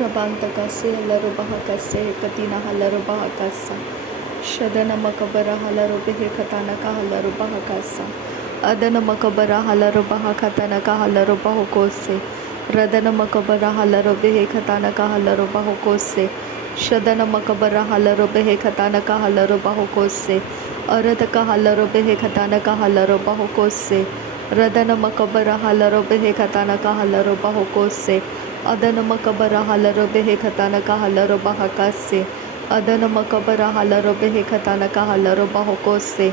Rabantakasse Larubahakasse Katina Halarubahakasa Shadana Makabara Halarubehe Katanaka Halarubahakasa Adana Makabara Halarubahakatanaka Halarubahokose Radana Makabara Halarubehe Katanaka Halarubahokose Shadana Makabara Halarubehe Katanaka Halarubahokose Aradaka Halarubehe Katanaka Halarubahokose Radana Makabara Halarubehe Katanaka Halarubahokose Adana Makabara Halarubehe Katanaka Halarubahakase Adana Makabara Halarubehe Katanaka Halarubahokose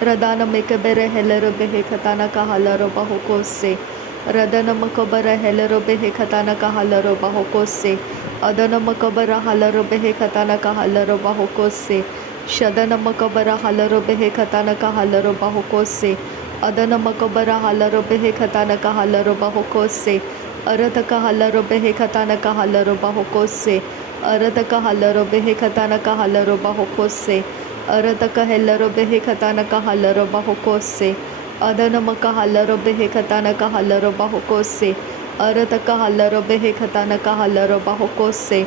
Radana Makabara Halarubehe Katanaka Halarubahokose Radana Makabara Halarubehe Katanaka Halarubahokose Adana Makabara Halarubehe Katanaka Halarubahokose Shadana Makabara Halarubehe Katanaka Halarubahokose Adana Makabara Halarubehe Katanaka Halarubahokose Arataka Halarubehe Katanaka Halarubahokose Arataka Halarubehe Katanaka Halarubahokose Arataka Halarubehe Katanaka Halarubahokose Adana Maka Halarubehe Katanaka Halarubahokose Arataka Halarubehe Katanaka Halarubahokose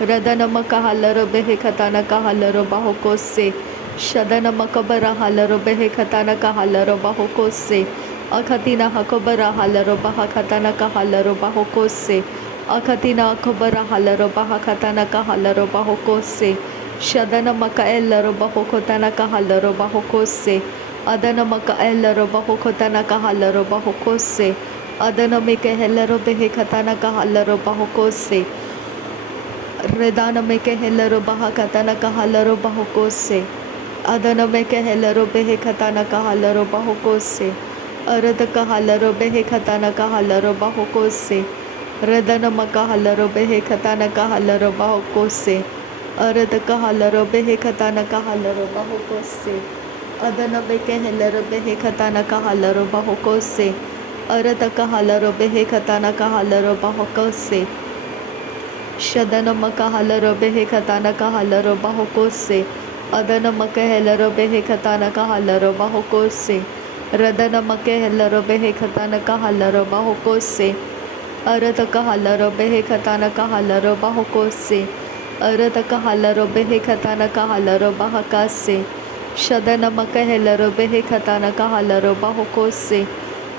Radana Maka Halarubehe Katanaka Halarubahokose Shadana Makabara Halarubehe Katanaka Halarubahokose Akatina Hakobara Halarobaha Katanaka Halarobahokose Akatina Akobara Halarobaha Katanaka Halarobahokose Shadana Makaela Robahokotanaka Halarobahokose Adana Makaela Robahokotanaka Halarobahokose Adana Mekehela Robehe Katanaka Halarobahokose Redana Mekehela Robaha Katanaka Halarobahokose Adana Mekehela Robehe Katanaka Halarobahokose Aradaka Halarobehe Katanaka Halarobahokose Radana Maka Halarobehe Katanaka Halarobahokose Aradaka Halarobehe Katanaka Halarobahokose Adana Beke Halarobehe Katanaka Halarobahokose Aradaka Halarobehe Katanaka Halarobahokose Shadana Maka Halarobehe Katanaka Halarobahokose Adana Maka Halarobehe Katanaka Halarobahokose Radana Make Halarobehe Katanaka Halarobahokose Arataka Halarobehe Katanaka Halarobahokose Arataka Halarobehe Katanaka Halarobahakase Shadana Make Halarobehe Katanaka Halarobahokose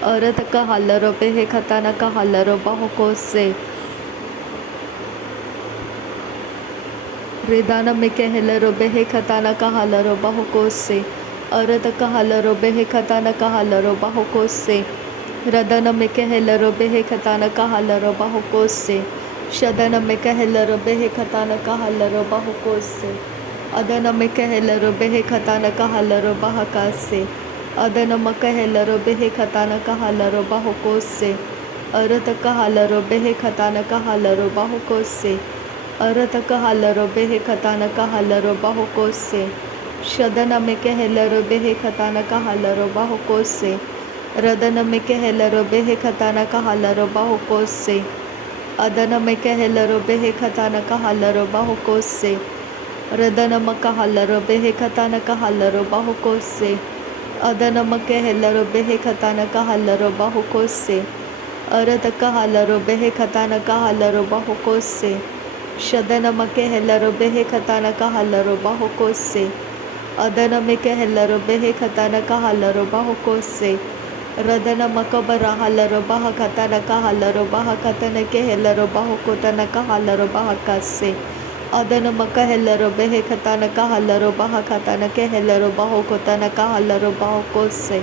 Arataka Halarobehe Katanaka Halarobahokose Redana Make Halarobehe Katanaka Halarobahokose Arataka Halarobehe Katanaka Halarobahokose Radana Meke Halarobehe Katanaka Halarobahokose Shadana Meke Halarobehe Katanaka Halarobahokose Adana Meke Halarobehe Katanaka Halarobahakase Adana Maka Halarobehe Katanaka Halarobahokose Arataka Halarobehe Katanaka Halarobahokose Arataka Halarobehe Katanaka Halarobahokose Shadana Meke Halarobehe Katanaka Halarobahokose Radana Meke Halarobehe Katanaka Halarobahokose Adana Meke Halarobehe Katanaka Halarobahokose Radana Maka Halarobehe Katanaka Halarobahokose Adana Make Halarobehe Katanaka Halarobahokose Arataka Halarobehe Katanaka Halarobahokose Shadana Make Halarobehe Katanaka Halarobahokose Adana Meke Halarobehe Katanaka Halarobahokose Radana Makabara Halarobaha Katanaka Halarobaha Katanake Halarobahokotanaka Halarobahakase Adana Maka Halarobehe Katanaka Halarobaha Katanake Halarobahokotanaka Halarobahokose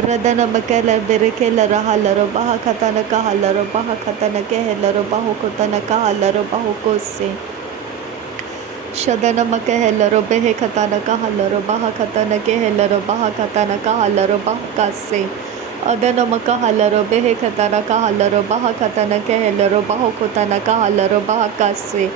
Radana Makela Berekela Halarobaha Katanaka Halarobaha Katanake Halarobahokotanaka Halarobahokose Shadana Make Halarobehe Katanaka Halarobaha Katanake Halarobaha Katanaka Halarobahakase Adana Maka Halarobehe Katanaka Halarobaha Katanake Halarobahokotanaka Halarobahakase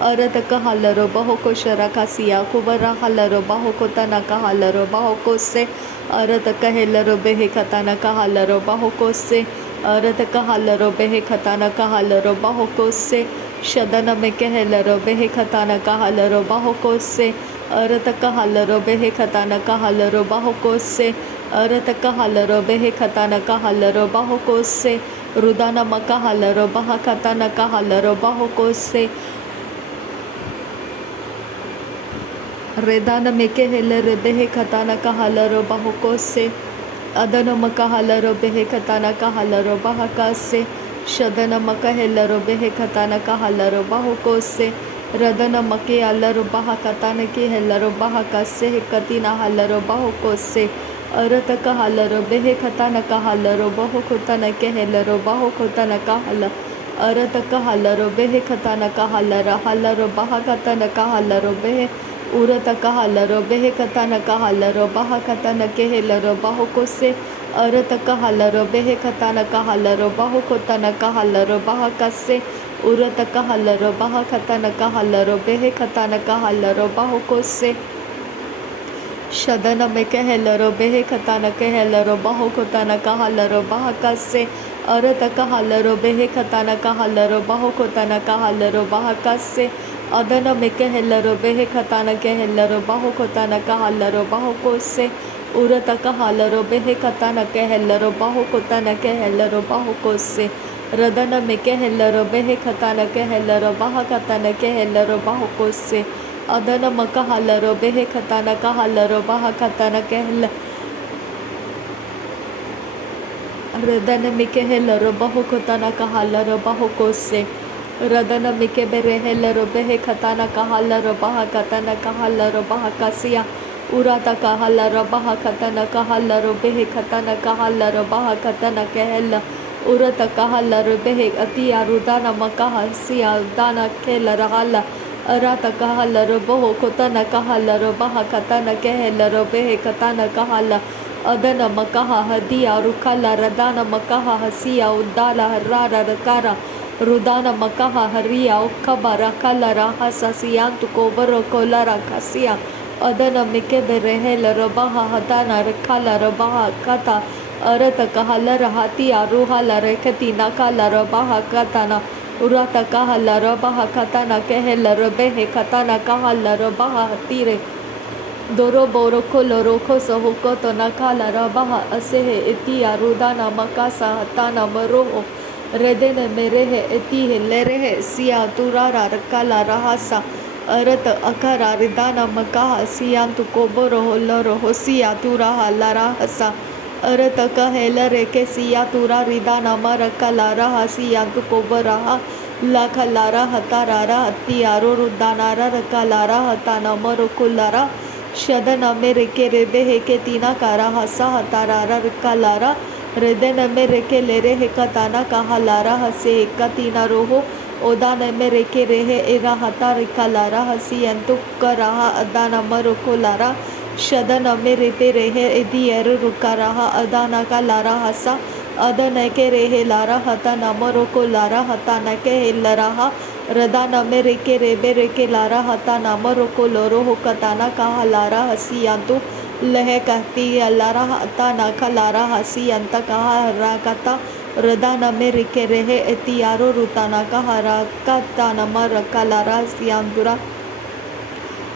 Arataka Halarobahokosharakasiya Kubara Halarobahokotanaka Halarobahokose Arataka Halarobehe Katanaka Halarobahokose Arataka Halarobehe Katanaka Halarobahokose Shadana Meke Halarobehe Katanaka Halarobahokose Arataka Halarobehe Katanaka Halarobahokose Arataka Halarobehe Katanaka Halarobahokose Rudana makahala robaha katana kahala robaho kose. Redana mekehele rebehe katana kahala robaho kose. Adana makahala robehe katana kahala robaha kase. Shadana makahela robehe katana kahala robaho kose. Radana make alla robaha katana ke hela robaha kase katina hala robaho kose. Arata kahala robehe katana kahala robaho kotana ke hela robaho kotana kahala. Arata kahala robehe katana kahala rahala robaha katana kahala robehe. Urata kahala robehe katana kahala robaha katana ke hela robaho kose. Arata kahala robehe katana kahala robaho kotana kahala robaha kase. Urata kahala robaha katana kahala robehe katana kahala robaho kose. Shadana mekehela robehe katana kehela robaho kotana kahala robaha kase. Arata kahala robehe katana kahala robaho kotana kahala robaha kase. Adana mekehela robehe katana kehela robaho kotana kahala robaho kose. Urata kahala robehe katana kehela robaho kotana kehela robaho kose. Radana mekehela robehe katana kehela robaha katana kehela robaho kose. Adana makahala robehe katana kahala robaha katana kehla. Radana mikehela robaho katana kahala robaho kose. Radana mikeberehela robehe katana kahala robaha katana kahala robaha kasia. Urata kahala robaha katana kahala robehe katana kahala robaha katana kehela. Urata kahala robehe atia rudana makaha sia dana kela rahala. Arata kahala roboho kotana kahala robaha katana kehela robehe katana kahala. Adana makaha hadia rukala radana makaha hasia udala harara rakara. Rudana makaha haria ukabara kala rahasa siyantu kobaro kolara kasia. Adana mikebe rehela robaha hadana rakala robaha kata. Arata kahala rahati aruhala rekati nakala robaha katana. Urata kahala robaha katana kehela robehe katana kahala robaha hatire. Doro boro kolo roko sohokoto nakala robaha asehe etia rudana makasa hatana maroho. Redene merehe etihe lerehe siya turara rakala rahasa. Arata akara ridana makaha siyantu koboro holoro hosia turaha larahasa. Arata kahela reke siya tura ridana maraka lara hasiyantu kobaraha. Laka lara hatarara hatiaro rudanara rakalara hatana marokulara. Shadana mereke rebe heke tina kara hasa hatarara rakalara. Redena mereke lere hekatana kahalara hase hekatina roho. Odana mereke rehe era hatarika lara hasiyantu karaha adana marokulara. Shadana merete rehe edier rukaraha adana ka lara hasa. Adana ke rehe lara hata namaroko lara hata nake laraha. Radana mereke rebe reke lara hata namaroko loro hokatana kaha lara hasiyantu. Lehe kahti lara hata naka lara hasiyanta kaha rakata. Radana mereke rehe etiaro rutana kaha rakata namaraka lara hasiyantura.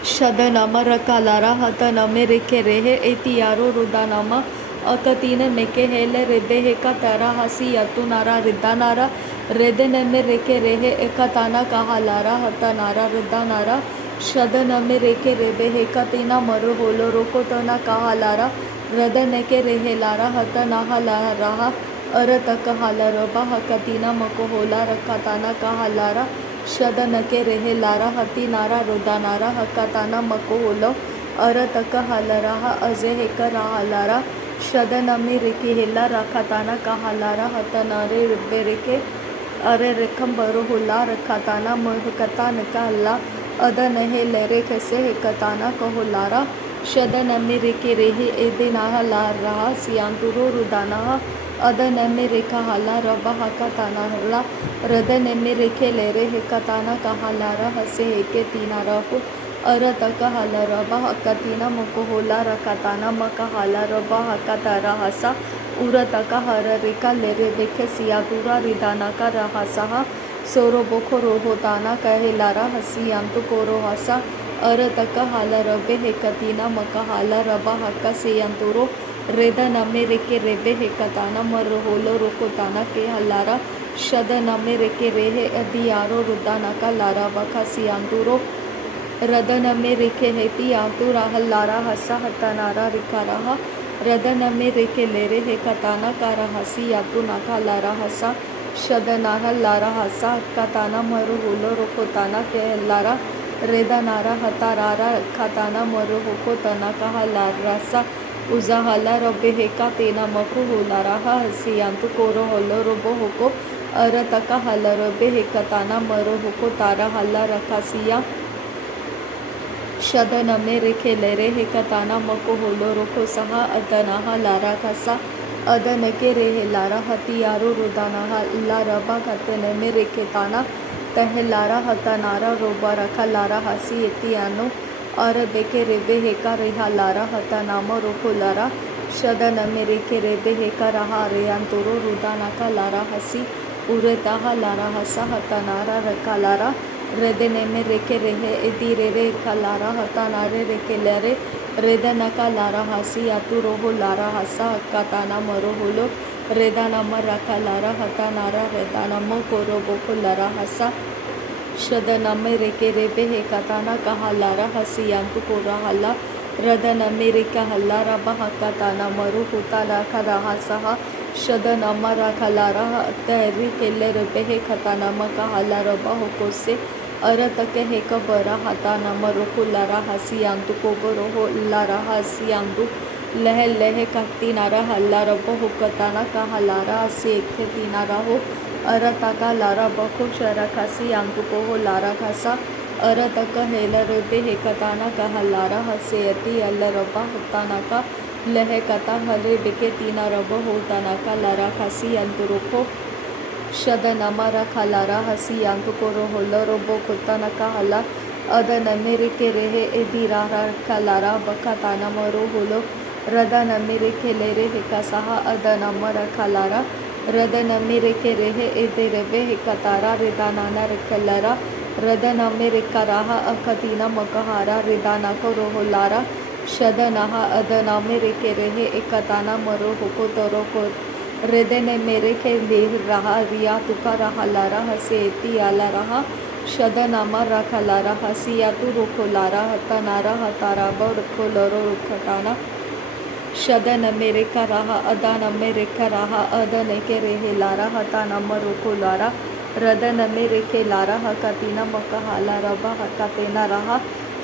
Shadana marakalara hatana mereke rehe etiaro rudanama akatine meke hele rebe hekatara hasi yatunara ridanara redene mereke rehe ekatana kahalara hatanara ridanara shadana mereke rebe hekatina maru holo rokotana kahalara radane ke rehe lara hatana halara arata kahalara bahakatina makohola rakatana kahalara Shadana ke rehe lara hati nara rodanara hakatana makoholo arataka halaraha azehe karahalara Shadana miriki hela rakatana kahalara hatanare bereke are rekambaro hula rakatana mohkatana kahla adana he lere kese hekatana kaholara Shadana miriki rehe edina lara sianturo rudana Adana mereka hala raba hakatana hala radane mereke lere hekatana kahalara hase heke tina rahu arata kahala raba hakatina mokohola rakatana makahala raba hakatara hasa urata kahara reka lere beke siyatura ridana ka rahasa soro bokoro hotana kahelara hasiyantu koro hasa arata kahala rabe hekatina makahala raba hakasiyanturo reda name reke rebe he katana marholo rokotana ke halara shada name reke rehe adiaro rudana ka lara bakasi anduro rada name reke heti antura halara hasa hatanara rikaraha rada name reke lere he katana kara hasi yatuna ka lara hasa shada nara lara hasa katana marholo rokotana ke lara reda nara hatarara katana marhoko tanaka halarasa uzahala robbe heka tena maku hularaha hasiyantu koro holo robo hoko arataka hala robbe hekatana maro hoko tara hala rakasiya शदनमे रेखेलेरे हेकताना मको होलो रोको सहा अदनाहा Lara कसा अदनके रेहे Lara हतियारो रुदानाहा larva कतनमे रेखेताना तहलारा हतनारा रोबा रखा Lara हसी एतियानो और देखे रेबे हेका रेहा लारा हतनामा रोको लारा शदनमे रेखे रेबे हेका रहा रेयांतोरो रुदाना का लारा हसी उरेताहा लारा हसा हतनारा रखा लारा रेदने रेखे रेहे एदिरे रे कलारा हतानारे रेखे लरे रेदना का लारा हसी यातु रोहो लारा हसा हक्काताना मरो होलो रेदाना मरा का लारा हतानारा रेदाना मो कोरो बोको लारा हसा शदनमे रेखे रेबे हे कताना कहा लारा हसी यांतु कोरा हल्ला रदनमे रेका हल्ला रबा हक्काताना मरो होता लाखा रहा सहा शदनमा राखा लारा तैरी केले रेबे हे कताना मका हल्ला रबा होको से अरतके हे कबरा हाता नमरुकु लारा हसियांतु कोबरो हो लारा हसियांतु लह लह कत्ती नारा हल्ला रबो हुकताना का हलारा से थे नारा हो अरतका लारा बखु शरखसी यांतु को हो लारा खसा अरतक हेल रेबे हे कताना का हलारा हसेयती अल्ल रबा हुताना का लह कता हले बिके तीना रबो होताना का लारा खसी अंतुरुको शदनमा रखलारा हसी यांतु कोरो होलो रोबो कुत्ताना का हला अदनमे रेखे रेहे एदिरारा कलारा बकताना मरो होलो रदनमे रेखे लेरे हेका सहा अदनम रखलारा रदनमे रेखे रेहे एदिरेबे हेकतारा रेदानाना रेखलरा रदनमे रेखराहा अकतीना मकहारा रेदाना को रोहोलारा शदनहा अदनमे रेखे रेहे एकताना मरो होको तोरो को रेदने मेरे के लेह रहा रिया तुका रहा लारा हसेती आला रहा शदनामा रखा लारा हसिया तु रोको लारा हतनारा हतारा बो लोरो रुखताना शदन मेरे का रहा अदान मेरे का रहा अदन के रेहे लारा हतानामा रोको लारा रदन मेरे के लारा हकतीना मकहाला रबा हकतेना रहा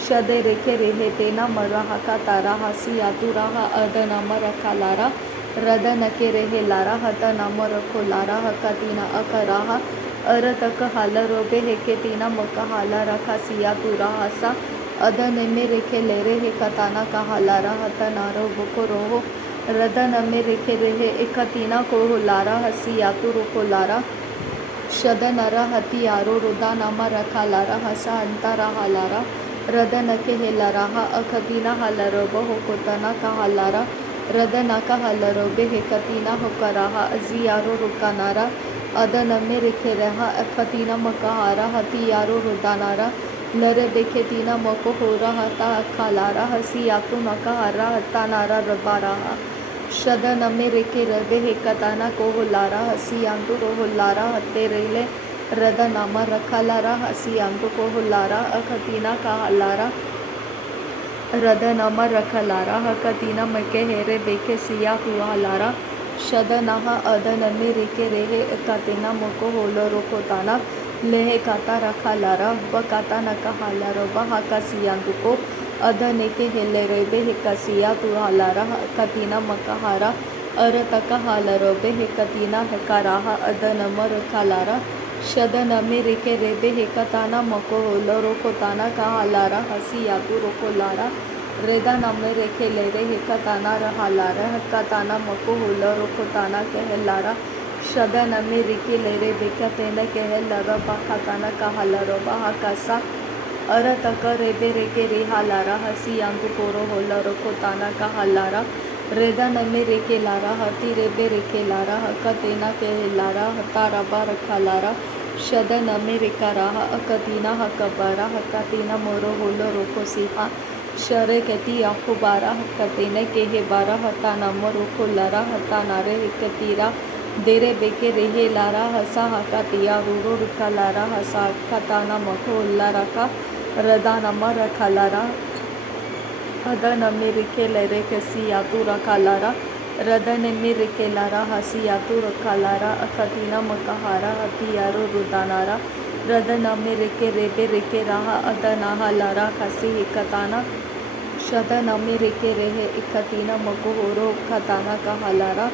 शदे रेखे रेहे तेना मरा हकतारा हसिया तु रहा अदनामा रखा लारा रदन के रेहे लारा हता नाम रखो लारा हका तीना अकराहा अरतक हाला रोबे हेके तीना मका हाला रखा सिया तुरा हसा अदन में रेखे लेरे हे कताना का हालारा हता नारो बुको रोहो रदन में रेखे रेहे एक तीना को लारा हसी यातु रोको लारा शदन अरा हती यारो रुदा नामा रखा लारा हसा अंतरा हालारा रदन के हे लराहा अखतीना हाला रोबो हो कोतना का हालारा रदना का हलरोबे हेकतीना होकराहा अजियारो रुकानारा अदनमे रेखे रहा अखतीना मकहारा हतियारो रुदानारा लरे देखे तीना मको हो रहा था खालारा हसी याकु मकहारा हतानारा रबाराहा शदनमे रेखे रबे हेकताना को हो लारा हसी यांतु रो हो लारा हते रेले रदनामा रखा लारा हसी यांतु को हो लारा अखतीना का हलारा रदनमा रखलारा हकतीना मके हेरे बेके सिया हुआ लारा शदनहा अदनमे रेके रेहे कतेना मको होलो रोकोताना लेहे काता रखा लारा बकाता नका हालारो बहाका सियांगुको अदने के हेले रेबे हेकसिया तु हालारा कतीना मकहारा अरतका हालारो बे हेकतीना हकाराहा अदनम रखलारा शदनमे रेखे रेबे हेकताना मको होलो रोकोताना का हालारा हसिया तु रोको लारा रेदा नमे रेखे लेरे हेकताना रहालारा हक्काताना मको होलो रोकोताना कहलारा शदनमे रेखे लेरे बेकतेना कहलारा बखाताना का हालारो बहाकासा अरतक रेबे रेखे रेहालारा हसियांगु कोरो होलो रोकोताना का हालारा रेदा नमे रेखे लारा हती रेबे रेखे लारा हक्कातेना कहलारा हतारबा रखालारा शदनमे रेखा रहा अकतीना हकबरा हक्कातीना मोरो होलो रोको सिहा शरे कती आखो बारा कतेने के हे बारा हता नमो रुको लरा हता नारे कतीरा देरे बेके रेहे लारा हसा हका तिया रूरो रुका लारा हसा कताना मको लारा का रदा नमा रखा लारा अदन अमेरिके लरे कसी यातु रखा लारा रदन अमेरिके लारा हसी यातु रखा लारा अकतीना मकहारा हतियारो रुदानारा रदन अमेरिके रेबे रेके रहा अदनाहा लारा खसी हिकताना शदन अमेरिके रेहे इकतीना मकोहोरो खताना का हलारा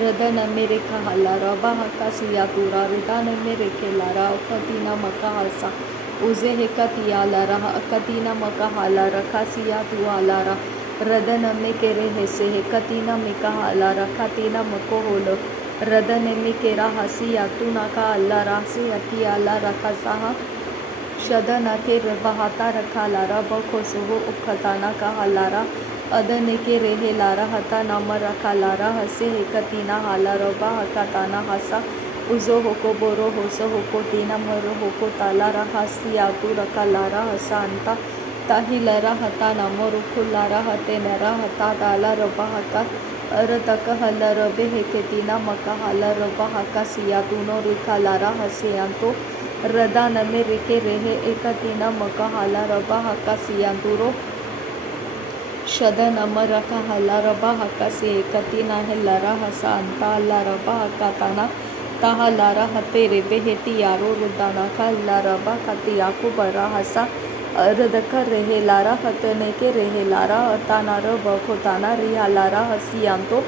रदन अमेरिका हलारा बाहका सियातुरा रदन अमेरिके लारा अकतीना मका हसा उजे हेकतिया लारा अकतीना मका हालारा खासिया तुआ लारा रदन में के रहे से हेकतीना मिका हालारा खातीना मको होलो रदन में के हसिया तुना का अल्लाह रासी अति अल्लाह रखा साहा शदन के बहाता रखा लारा बखोसुहो उखताना का हलारा अदन के रेहे लारा हता नाम रखा लारा हसे हेकतीना हालारा बा हकाताना हसा उजो होको बोरो होसो होको तीना मरो होको ताला रहा सियातु रखा लारा हसा अंता ताही लरा हता नामो रुखु लारा हते नरा हता ताला रबा हका अर तक हल रबे हेके तीना मका हल रबा हका सियातुनो रुखा लारा हसियांतो रदा नमे रेके रेहे एक तीना मका हाला रबा हका सियांतुरो शदन अमर रखा हला रबा हका से एकतीना है लरा हसा अंता अल्ला रबा हका ताना ताहा लारा हते रेबे हेती यारो रुदाना का लारबा कति याकू बरा हसा रदका रेहे लारा हतने के रेहे लारा अताना र बखोताना रिहा लारा हसियांतो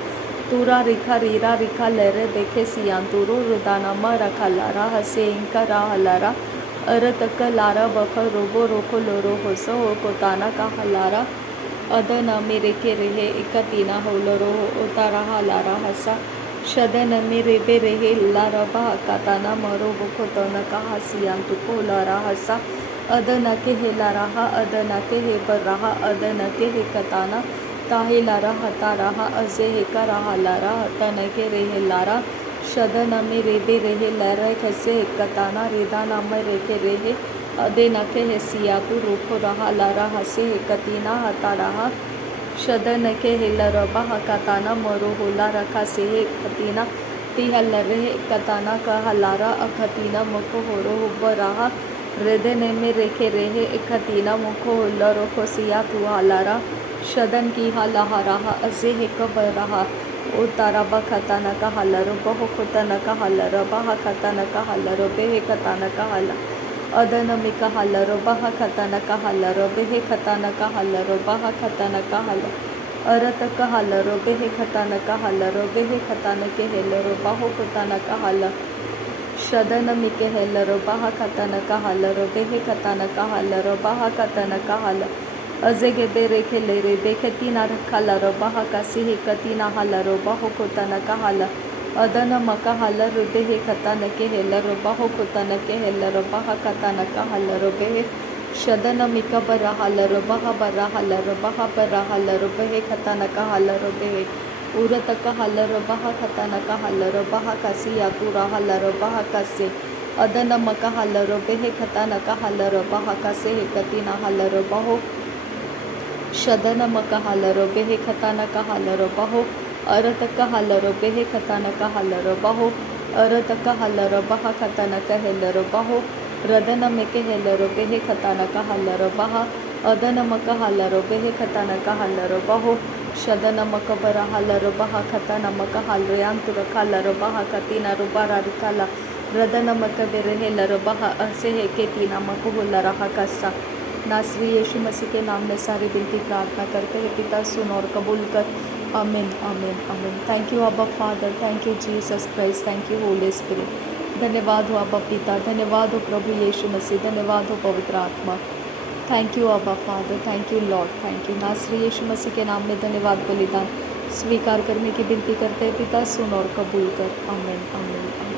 तूरा रिखा रीरा रिखा लेरे देखे सियांतुरो रुदाना म रखा लारा हसे इंका राह लारा अरतक लारा बख रोबो रोको लोरो होसो कोताना का हलारा अदना मेरे के रेहे इकतीना होलरो उतारा हलारा हसा शदन में रेबे रेहे लारा बा काताना मरो बखोतना का हसियांतु को लारा हसा अदना के हे लारा अदना के हे बर रहा अदना के हे कताना ताहे लारा हता रहा अजे हे का रहा लारा हतन के रेहे लारा शदन में रेबे रेहे लरे खसे हे कताना रेदा नाम रेखे रेहे अदना के हे सियातु रोको रहा लारा हसे हे कतीना हता रहा शदन के हेलरबा हकाताना मरो होला रखा से हे कतीना तिहल रहे कताना का हलारा अखतीना मको होरो हुब रहा हृदय में रेखे रेहे इकतीना मुखो हुल्लरो खोसिया तु हलारा शदन की हलाहा रहा असे हे कब रहा ओ तारा बखताना का हलरो बहु खुतना का हलरो बहा खताना का हलरो बेहे कताना का हला अदन में का हलरो बहा खताना का हलरो बेहे खताना का हलरो बहा खताना का हल अरत का हलरो बेहे खताना का हलरो बेहे खताना के हेलरो बहु खुताना का हल शदन में के हेलरो बहा खताना का हलरो बेहे खताना का हलरो बहा खताना का हल अजे के दे रेखे ले रे देखे तीना रखा लरो बहा का सिहे कतीना हलरो बहु खुताना का हल अदन मका हलर बेहे खतान के हेलरो बहु खुतान के हेलरो बहा खतान का हलरो बेहे शदन मिका बरा हलरो बहा बरा हलरो बहा बरा हलरो बेहे खतान का हलरो बेहे उरत का हलरो बहा खतान का हलरो बहा कसी यातुरा हलरो बहा कसे अदन मका हलरो बेहे खतान का हलरो बहा कसे हे कतीना हलरो बहु शदन मका हलरो बेहे खतान का हलरो बहु अरत का हलरो बेहे खतान का हलरो बहु अरत का हलरो बहा खतान का हेलरो बहु रदन में के हेलरो बेहे खतान का हलरो बहा अदन मका हलरो बेहे खतान का हलरो बहु शदन मक बरा हलरो बहा खतान मका हलरयांतु रखा लरो बहा कतीना रुबारा रिकाला रदन मक बेरे हेलरो बहा असे हे के तीना मक हुल्ला रहा कस्सा नासरी यीशु मसीह के नाम में सारी विनती प्रार्थना करते हैं पिता सुन और कबूल कर आमीन आमीन आमीन। थैंक यू अब्बा father, thank you Jesus Christ, thank you Holi spirit. धन्यवाद हो अब्बा पिता, धन्यवाद हो प्रभु यीशु मसीह, धन्यवाद हो पवित्र आत्मा। थैंक यू अब्बा father, thank you Lord, thank you. नासरी यीशु मसीह के नाम में धन्यवाद बलिदान स्वीकार करने की विनती करते हैं पिता सुन और कबूल कर आमीन आमीन।